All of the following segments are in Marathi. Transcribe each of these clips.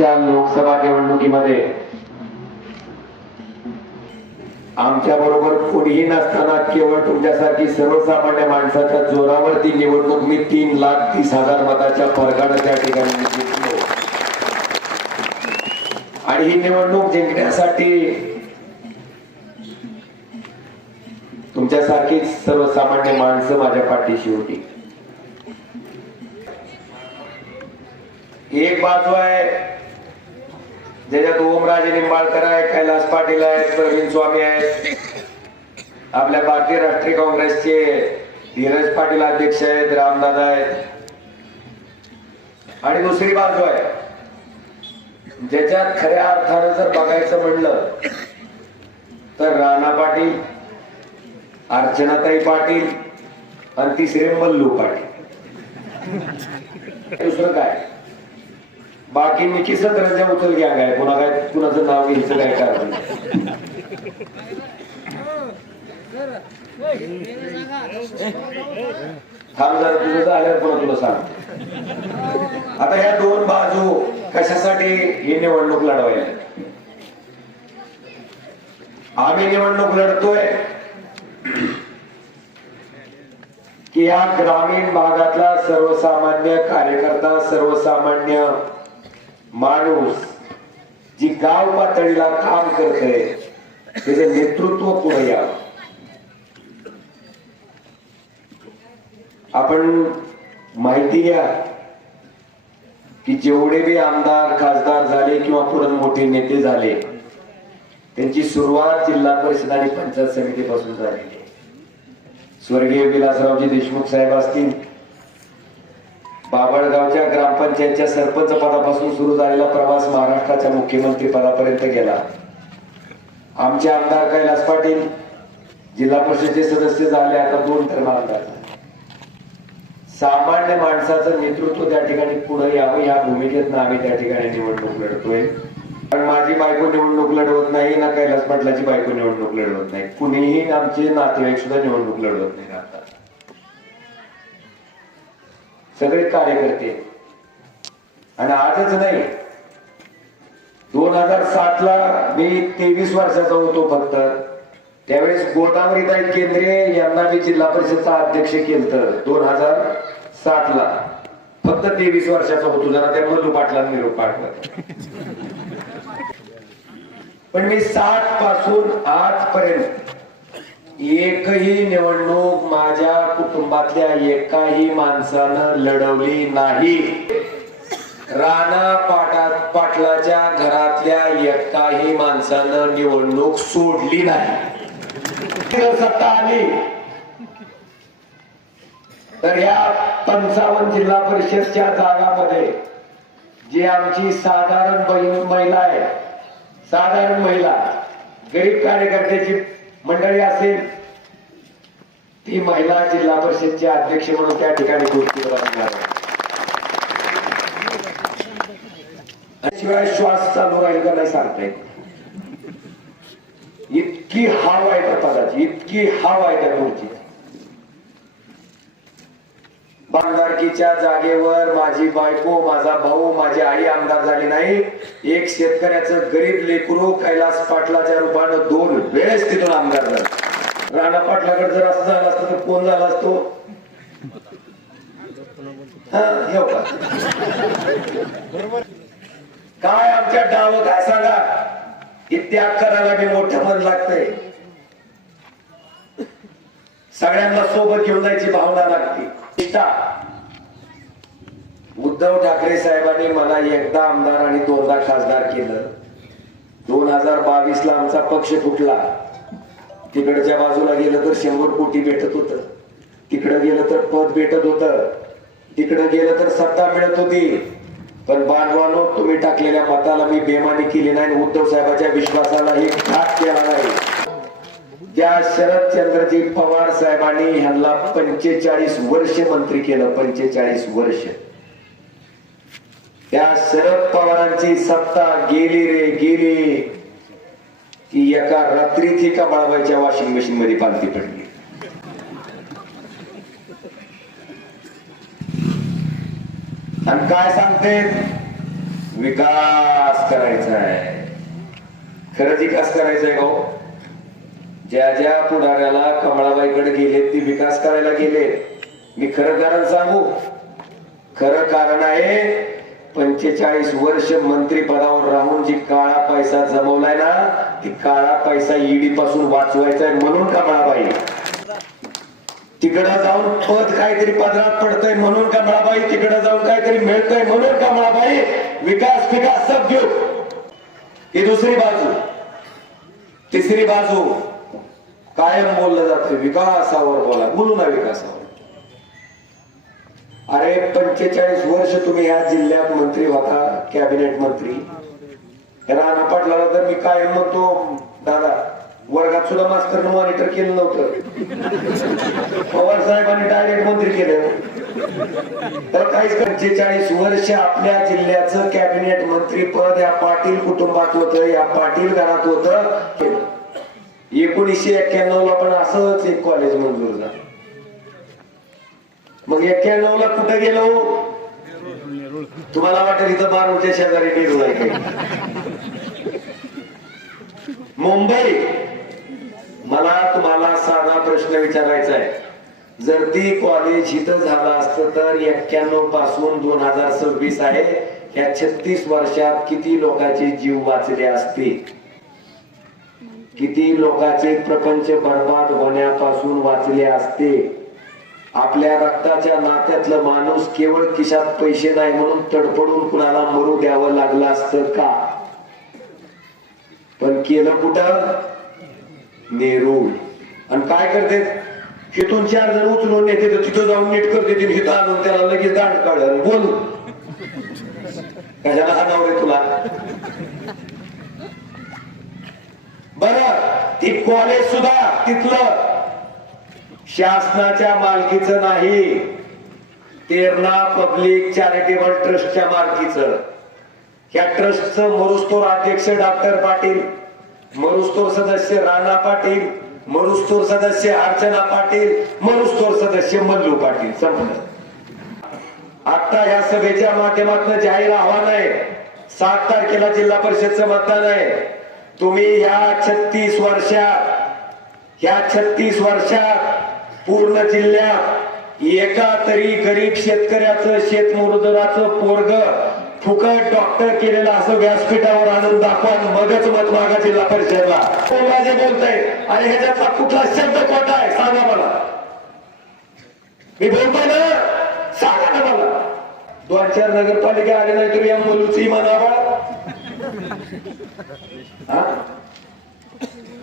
चोवीसच्या लोकसभा निवडणुकीमध्ये आमच्या बरोबर कोणीही नसताना केवळ तुमच्यासारखी सर्वसामान्य माणसाच्या जोरावर ती निवडणूक मी तीन लाख तीस हजार मताच्या फरकानं त्या ठिकाणी जिंकलो. आणि ही निवडणूक जिंकण्यासाठी तुमच्यासारखी सर्वसामान्य माणसं माझ्या पाठीशी होती. एक बाजू आहे ज्याच्यात ओमराजे निंबाळकर आहे कैलास पाटील आहेत प्रवीण स्वामी आहेत. आपल्या भारतीय राष्ट्रीय काँग्रेसचे धीरज पाटील अध्यक्ष आहेत रामदादा आहेत. आणि दुसरी बाजू आहे. ज्याच्यात खऱ्या अर्थानं जर बघायचं म्हणलं तर राणा पाटील अर्चनाताई पाटील आणि तिसरे मल्लू पाटील. दुसरं काय? बाकी निकीच रंजा उचल घ्या काय? कोणा काय कुणाचं नाव घ्यायचं काय कारण? थांब जरा तुझं झाल्यावर पुन्हा तुला सांग आता ह्या दोन बाजू कशासाठी ही निवडणूक लढवायला आम्ही निवडणूक लढतोय की या ग्रामीण भागातला सर्वसामान्य कार्यकर्ता सर्वसामान्य माणूस जी गाव पातळीला काम करते त्याचं नेतृत्व पुढे या आपण माहिती घ्या की जेवढे बी आमदार खासदार झाले किंवा पुरण मोठे नेते झाले त्यांची सुरुवात जिल्हा परिषद आणि पंचायत समितीपासून झालेली आहे. स्वर्गीय विलासरावजी देशमुख साहेब असतील बाबळगावच्या ग्रामपंचायतच्या सरपंच पदापासून सुरू झालेला प्रवास महाराष्ट्राच्या मुख्यमंत्री पदापर्यंत गेला. आमचे आमदार कैलास पाटील जिल्हा परिषदेचे सदस्य झाले आता दोन टर्म आमदार. सामान्य माणसाचं नेतृत्व त्या ठिकाणी पुढे यावं या भूमिकेत आम्ही त्या ठिकाणी निवडणूक लढतोय. पण माझी बायको निवडणूक लढवत नाही ना कैलास पाटलाची बायको निवडणूक लढवत नाही. कुणीही आमचे नातेवाईक सुद्धा निवडणूक लढवत नाही आता सगळे कार्यकर्ते. आणि आजच नाही दोन हजार सात ला मी तेवीस वर्षाचा होतो फक्त. त्यावेळेस गोदावरीताई केंद्रे यांना मी जिल्हा परिषदचा अध्यक्ष केलं दोन हजार सात ला फक्त तेवीस वर्षाचा होतो जरा त्या मधू पाटला निरोप पाठवत पण मी सात पासून आजपर्यंत एकही निवडणूक माझ्या कुटुंबातल्या एकाही माणसानं लढवली नाही. राणा पाटा पाटलाच्या घरातल्या एकाही माणसानं निवडणूक सोडली नाही. जर सत्ता आली तर या पंचावन्न जिल्हा परिषदच्या जागामध्ये जी आमची साधारण बहीण महिला आहे साधारण महिला गरीब कार्यकर्त्याची मंडळी असेल ती महिला जिल्हा परिषदचे अध्यक्ष म्हणून त्या ठिकाणी गोष्टीवर असणार आहे. शिवाय श्वास चालू राहील का नाही सांगता येत इतकी हाव आहे त्या पदाची इतकी हाव आहे त्या मूर्ती बांधारकीच्या जागेवर माझी बायको माझा भाऊ माझी आई आमदार झाली नाही. एक शेतकऱ्याचं गरीब लेकरू कैलास पाटलाच्या रूपानं दोन वेळेस तिथून आमदार झाला. राणा पाटलाकडे जर असं झालं असतं तर कोण झाला असतो. काय आमच्या डाव काय सांगा? इत्याग करायला मी मोठं मन लागतंय. सगळ्यांना सोबत घेऊन जायची भावना लागते. उद्धव ठाकरे साहेबांनी मला एकदा आमदार आणि दोनदा खासदार केलं. दोन हजार बावीस ला आमचा पक्ष फुटला. तिकडच्या बाजूला गेलं तर शंभर कोटी भेटत होत. तिकडं गेलं तर पद भेटत होत. तिकडं गेलं तर सत्ता मिळत होती. पण बांधवानो तुम्ही टाकलेल्या मताला मी बेमानी केली नाही उद्धव साहेबांच्या विश्वासाला एक घात केला नाही. ज्या शरदचंद्रजी पवार साहेबांनी ह्यांना पंचेचाळीस वर्ष मंत्री केलं पंचेचाळीस वर्ष. त्या शरद पवारांची सत्ता गेली रे गेली. की एका रात्रीत ही कमळाबाईच्या वॉशिंग मशीन मध्ये पालती पडली. आणि काय सांगते? विकास करायचा आहे. खरंच विकास करायचा आहे हो? ज्या ज्या पुढाऱ्याला कमळाबाईकडे गेले ती विकास करायला गेले मी खरं कारण सांगू? खरं कारण आहे पंचेचाळीस वर्ष मंत्री पदावर राहून जी काळा पैसा जमवलाय ना ती काळा पैसा ईडी पासून वाचवायचा आहे म्हणून कमळाबाई तिकडं जाऊन पद काहीतरी पदरात पडतंय म्हणून कमळाबाई तिकडं जाऊन काहीतरी मिळतंय म्हणून कमळाबाई विकास विकास सब घेऊ. ही दुसरी बाजू. तिसरी बाजू. कायम बोललं जातं विकासावर बोला. बोलू ना विकासावर. अरे पंचेचाळीस वर्ष तुम्ही या जिल्ह्यात मंत्री होता कॅबिनेट मंत्री. राणा पाटलाला तर मी कायम म्हणतो दादा वर्गात सुद्धा मास्तरनं मॉनिटर केलं नव्हतं. पवार साहेबांनी डायरेक्ट मंत्री केलं. तर काहीच पंचेचाळीस वर्ष आपल्या जिल्ह्याचं कॅबिनेट मंत्री पद या पाटील कुटुंबात होतं या पाटील घरात होतं. एकोणीसशे एक्क्याण्णव ला पण असंच एक कॉलेज मंजूर झालं. मग एक्क्याण्णव ला कुठं गेलो? तुम्हाला वाटेल इथं बारोच्या शेजारी नेहरू आहे मुंबई मला तुम्हाला साधा प्रश्न विचारायचा आहे. जर ती कॉलेज इथं झालं असतं तर एक्क्याण्णवपासून दोन हजार सव्वीस आहे. या छत्तीस वर्षात किती लोकांचे जीव वाचले असते किती लोकांचे प्रपंच बर्बाद होण्यापासून वाचले असते आपल्या रक्ताच्या नात्यातलं माणूस केवळ खिशात पैसे नाही म्हणून तडफडून कुणाला मरू द्यावं लागलं असतं का? पण केलं कुठं? नेरूळ आणि काय करते? तिथून चार जण उचलून नेते तर तिथं जाऊन नीट करते तिथं आणून त्याला लगेच दांड काढ बोल कशाला हा नवरे तुला? बर ती कॉलेज सुद्धा तिथलं शासनाच्या मालकीचं नाही तेरणा पब्लिक चॅरिटेबल ट्रस्टच्या मालकीचं. या ट्रस्टचं मरुस्तोर अध्यक्ष डॉक्टर पाटील मरुस्तोर सदस्य राणा पाटील मरुस्तोर सदस्य अर्चना पाटील मरुस्तोर सदस्य मल्लू पाटील संपलं. आता या सभेच्या माध्यमातून जाहीर आव्हान आहे सात तारखेला जिल्हा परिषदचं मतदान आहे. तुम्ही ह्या छत्तीस वर्षात ह्या छत्तीस वर्षात पूर्ण जिल्ह्यात एका तरी गरीब शेतकऱ्याचं शेतमजुराचं पोरग फुकट डॉक्टर केलेलं असं व्यासपीठावर आणून दाखवा मगच मत मागा जिल्हा परिषदला. माझे बोलताय? आणि ह्याच्यातला कुठला शब्द कोटा आहे? सांगा मला. मी बोलतोय ना? सांगा ना मला. दोन चार नगरपालिका आले नाही तरी या मुलूची म्हणावा.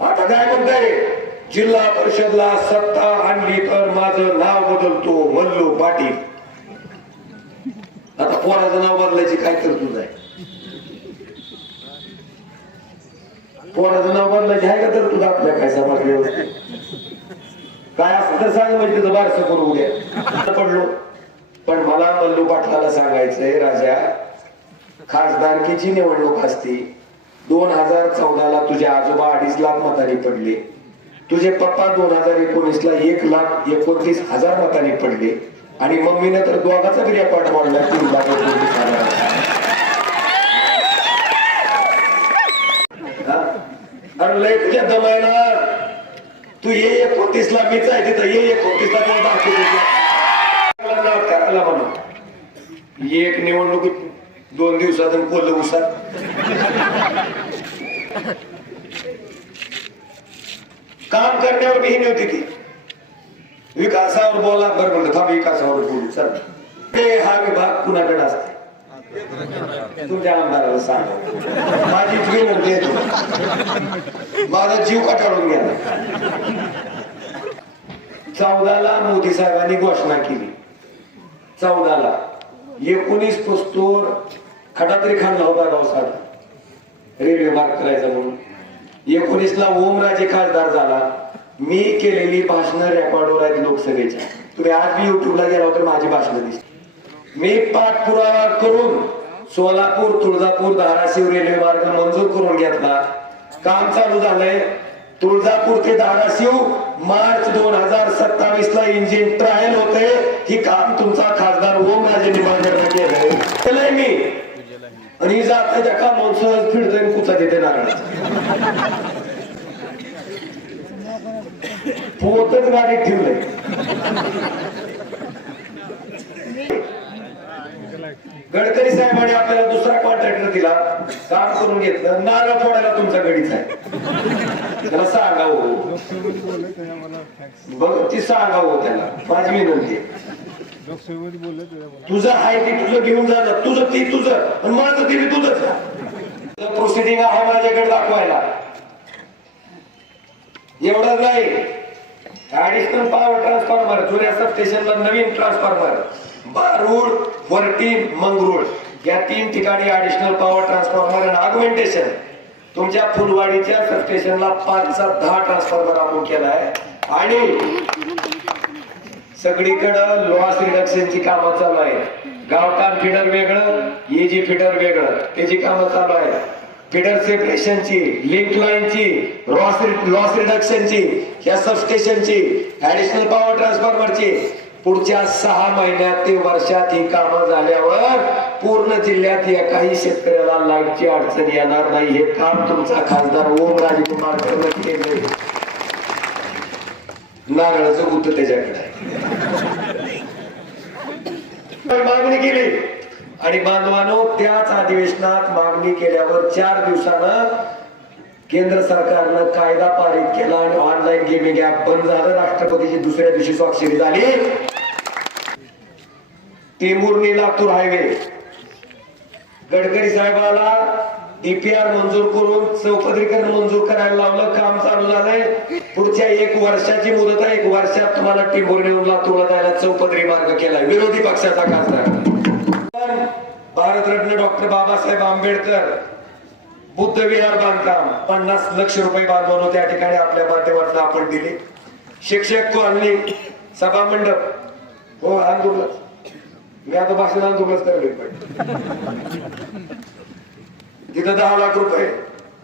आता काय म्हणताय जिल्हा परिषदला सत्ता आणली तर माझं नाव बदलतो मल्लू पाटील. आता पोराचं नाव बदलायची काय तरतूद आहे? पोराचं नाव बदलायची आहे का तरतूद आपल्या काय समाज व्यवस्थित काय असं तर सांग म्हणजे तुझं बारसं करू उद्या पडलो. पण मला मल्लू पाटलाला सांगायचंय राजा खासदारकीची निवडणूक असते. दोन हजार चौदाला तुझ्या आजोबा अडीच लाख मतांनी पडले. तुझे पप्पा दोन हजार एकोणीस ला एक लाख एकोणतीस हजार मतांनी पडले. आणि मम्मीने तर दोघाचा बी रेकॉर्ड मोडला तीन लाख एकोणतीस हजार अरे लय तुझ्या दमायला. तू ये एकोणतीस ला मीच आहे तिथं. ये एकोणतीस ला तुला. दाखवतो करायला म्हणून. एक निवडणुकीत दोन दिवसात आणि कोल्ह उसात काम करण्यावर बहीण होती ती. विकासावर बोला बरं म्हणलं थांब विकासावर बोलू चल. ते हा विभाग कुणाकडे असतो? तुमच्या आमदाराला सांग. माझी विनंती आहे माझा जीव कटाळून गेला चौदाला मोदी साहेबांनी घोषणा केली. चौदाला. एकोणीस पुस्तोर खडात्री खाल्ला होता साधा. रेल्वे मार्ग करायचा म्हणून. एकोणीसला ओमराजे खासदार झाला. मी केलेली भाषणं रेकॉर्डवर आहेत लोकसभेच्या. तुम्ही आज मी युट्यूबला गेला तर माझी भाषणं दिसते मी पाठपुरावा करून सोलापूर तुळजापूर धाराशिव रेल्वे मार्ग मंजूर करून घेतला. काम चालू झालंय. तुळजापूर ते धाराशिव मार्च दोन हजार सत्तावीस ला इंजिन ट्रायल होते ही काम तुमचा खासदार ओमराजे निंबाळकरनं केलंय. केलंय मी. आणि जाता जका कामावर सहज फिरतोय आणि देते नारळाचा पोतच गाडीत ठेवलंय गडकरी साहेबांनी आपल्याला दुसरा कॉन्ट्रॅक्टर दिला. काम करून घेतलं. नारळ फोडायला तुमचा गडीच आहे. त्याला सांगावं हो. बघ ती सांगावं हो त्याला. माझी विनंती तुझं आहे ते तुझं घेऊन जाणार तुझं ती तुझं. आणि माझं ते तुझंच प्रोसिडिंग आहे माझ्याकडे दाखवायला. एवढंच नाही. ऍडिशनल पॉवर ट्रान्सफॉर्मर जुन्या सबस्टेशनला नवीन ट्रान्सफॉर्मर बारूड वरटी मंगरूळ. या तीन ठिकाणी ऍडिशनल पॉवर ट्रान्सफॉर्मर आणि ऑगमेंटेशन तुमच्या फुलवाडीच्या सबस्टेशनला पाचचा दहा ट्रान्सफॉर्मर आपण केलाय. आणि सगळीकडं लॉस रिडक्शनची कामं चालू आहेत. गावठाण फिडर वेगळं एजी फिडर वेगळं त्याची कामं चालू आहेत. फिडर सेपरेशनची लिंक लाईनची लॉस लॉस रिडक्शनची या सबस्टेशनची ऍडिशनल पॉवर ट्रान्सफॉर्मरची पुढच्या सहा महिन्यात ते वर्षात ही कामं झाल्यावर पूर्ण जिल्ह्यात एकाही शेतकऱ्याला लाईटची अडचण येणार नाही. हे काम तुमचा खासदार ओम राजकुमार करणं नारळाचं गुत्त त्याच्याकडे आहे. मागणी केली. आणि बांधवानो त्याच अधिवेशनात मागणी केल्यावर चार दिवसानं केंद्र सरकारनं कायदा पारित केला आणि ऑनलाईन गेमिंग ऍप बंद झालं. राष्ट्रपतीची दुसऱ्या दिवशी स्वाक्षरी झाली. टेंभुर्णी लातूर हायवे गडकरी साहेबाला ईपीआर मंजूर करून चौपदरीकरण मंजूर करायला लावलं काम चालू झालंय. पुढच्या एक वर्षाची मुदत आहे. एक वर्षात तुम्हाला टेंभुर्णीहून लातूरला जायला चौपदरी मार्ग केलाय. विरोधी पक्षाचा खासदार. पण भारतरत्न डॉक्टर बाबासाहेब आंबेडकर बुद्ध विहार बांधकाम. पन्नास लक्ष रुपये बांधवून त्या ठिकाणी आपल्या माध्यमातून आपण दिले. शिक्षक कॉलनी सभा मंडप. हो आंदोलन. मी आता भाषण आंदोलनच करले तिथं दहा लाख रुपये.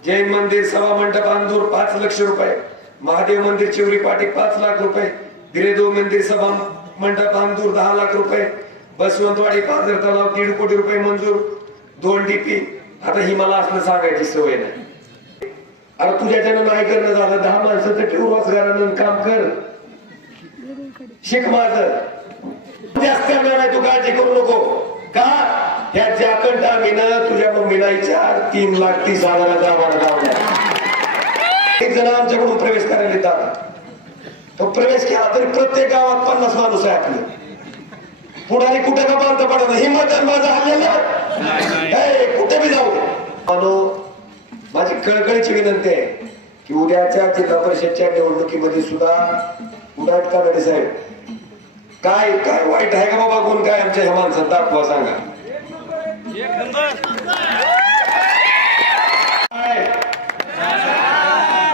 जैन मंदिर सभा मंडप अंदूर पाच लक्ष रुपये. महादेव मंदिर चिवरी पाटी पाच लाख रुपये. गिरेदेव मंदिर सभा मंडप अंदूर दहा लाख रुपये. बसवंतवाडी पाझर तलाव दीड कोटी रुपये मंजूर. दोन डीपी. आता ही मला असलं सांगायची सवय नाही. अरे तुझ्याच्यानं नाही करणं झालं दहा माणसं तर ठेवू रोजगारानं काम कर. शिक माझ. जास्त नाही तू काळजी करू नको. का? या जाकंट आम्हीनं तुझ्या मम्मीला तीन लाख तीस हजाराचा आम्हाला लावल्या एक जण आमच्याकडून प्रवेश करायला येतात. तो प्रवेश केला तरी प्रत्येक गावात पन्नास माणूस आहे आपले. पुढारी कुठे का बांधता पडत हिंमत माझा हल्लेला कुठे बी जाऊ मानो माझी कळकळीची विनंती आहे की उद्याच्या जिल्हा परिषदच्या निवडणुकीमध्ये सुद्धा उडाट कानडे साहेब काय काय वाईट आहे का बाबा? कोण काय आमच्या ह्या माणसात दाखवा सांगा?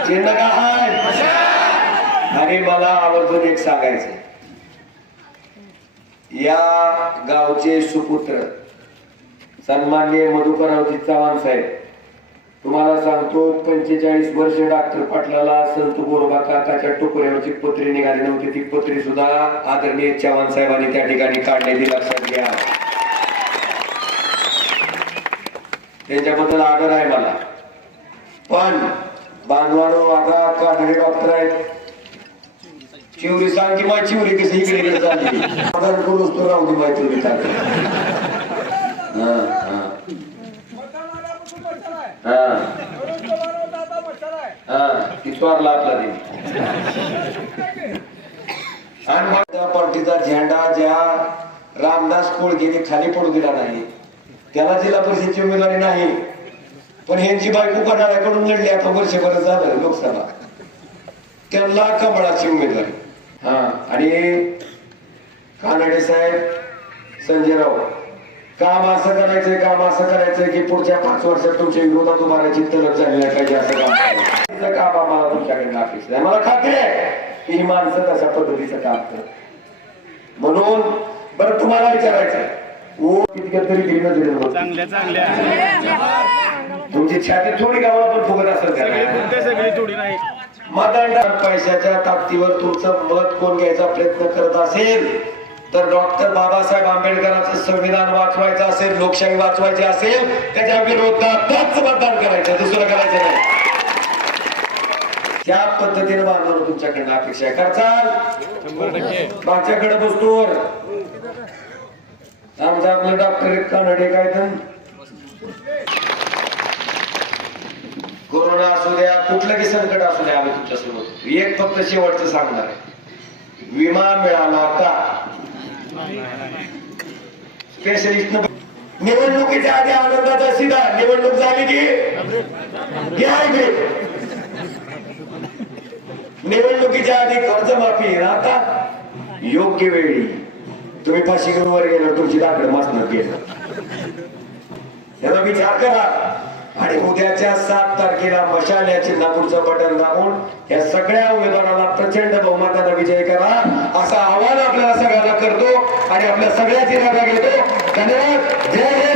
चिन्ह का हाय आणि मला आवर्जून एक सांगायचं या गावचे सुपुत्र सन्मान्य मधुकररावजी चव्हाण साहेब तुम्हाला सांगतो पंचेचाळीस वर्ष डॉक्टर पाटलाला संत गोरोबा काकाच्या टोकऱ्यावरची पत्री निघाली नव्हती. ती पत्री सुद्धा आदरणीय चव्हाण साहेबांनी त्या ठिकाणी काढलेली लक्षात घ्या त्यांच्याबद्दल आदर आहे मला. पण बांधवानो आता काढले डॉक्टर आहेत. चिवरी सांग की माझी चिवरी कशी इकडे झाली आधार राहू दे माहिती हा. हा ती चोरला आपला आणि पार्टीचा झेंडा ज्या रामदास कोळगेने खाली पडू दिला नाही त्याला जिल्हा परिषदची उमेदवारी नाही पण ह्यांची बायको कडाळ्याकडून लढली आता वर्षभर झालं लोकसभा. त्यांना कमळाची उमेदवारी. हा आणि कानडे साहेब संजय राव काम असं करायचंय काम असं करायचंय की पुढच्या पाच वर्षात तुमच्या विरोधात उभारायची तलब झाली नाही पाहिजे असं काम काम आम्हाला तुमच्याकडे अपेक्षित आहे मला खात्री आहे की ही माणसं तशा पद्धतीचं काम करतात. म्हणून बरं तुम्हाला विचारायचं ओ किती तरी चांगल्या तुमची छाती थोडी गावाला पण फुगत असेल मतदान पैशाच्या ताकदीवर तुमचं मत कोण घ्यायचा प्रयत्न करत असेल? तर डॉक्टर बाबासाहेब आंबेडकरांचं संविधान वाचवायचं असेल लोकशाही वाचवायची असेल त्याच्या विरोधातच मतदान करायचं दुसरं करायचं नाही. त्या पद्धतीने बांधणार तुमच्याकडनं अपेक्षा आहे. करचाल मागच्याकडे बसतो आमचा आपलं डॉक्टर कानडे काय तर. कोरोना असू द्या कुठलं की संकट असू द्या आम्ही तुमच्यासोबत एक फक्त शेवटचं सांगणार आहे. विमा मिळाला का? निवडणुकीच्या आधी आनंदाचा सीधा निवडणूक झाली की निवडणुकीच्या आधी कर्जमाफी आता योग्य वेळी. तुम्ही फाशी घेऊन वर गेलो तुमची दाखल मासणार गेलं याचा विचार करा. आणि उद्याच्या सात तारखेला मशाल या चिन्हापूरचं बटन दाबून या सगळ्या उमेदवाराला प्रचंड बहुमताने विजय करा असं आव्हान आपल्याला सगळ्यांना करतो आणि आपल्या सगळ्या राजा घेतो. धन्यवाद. जय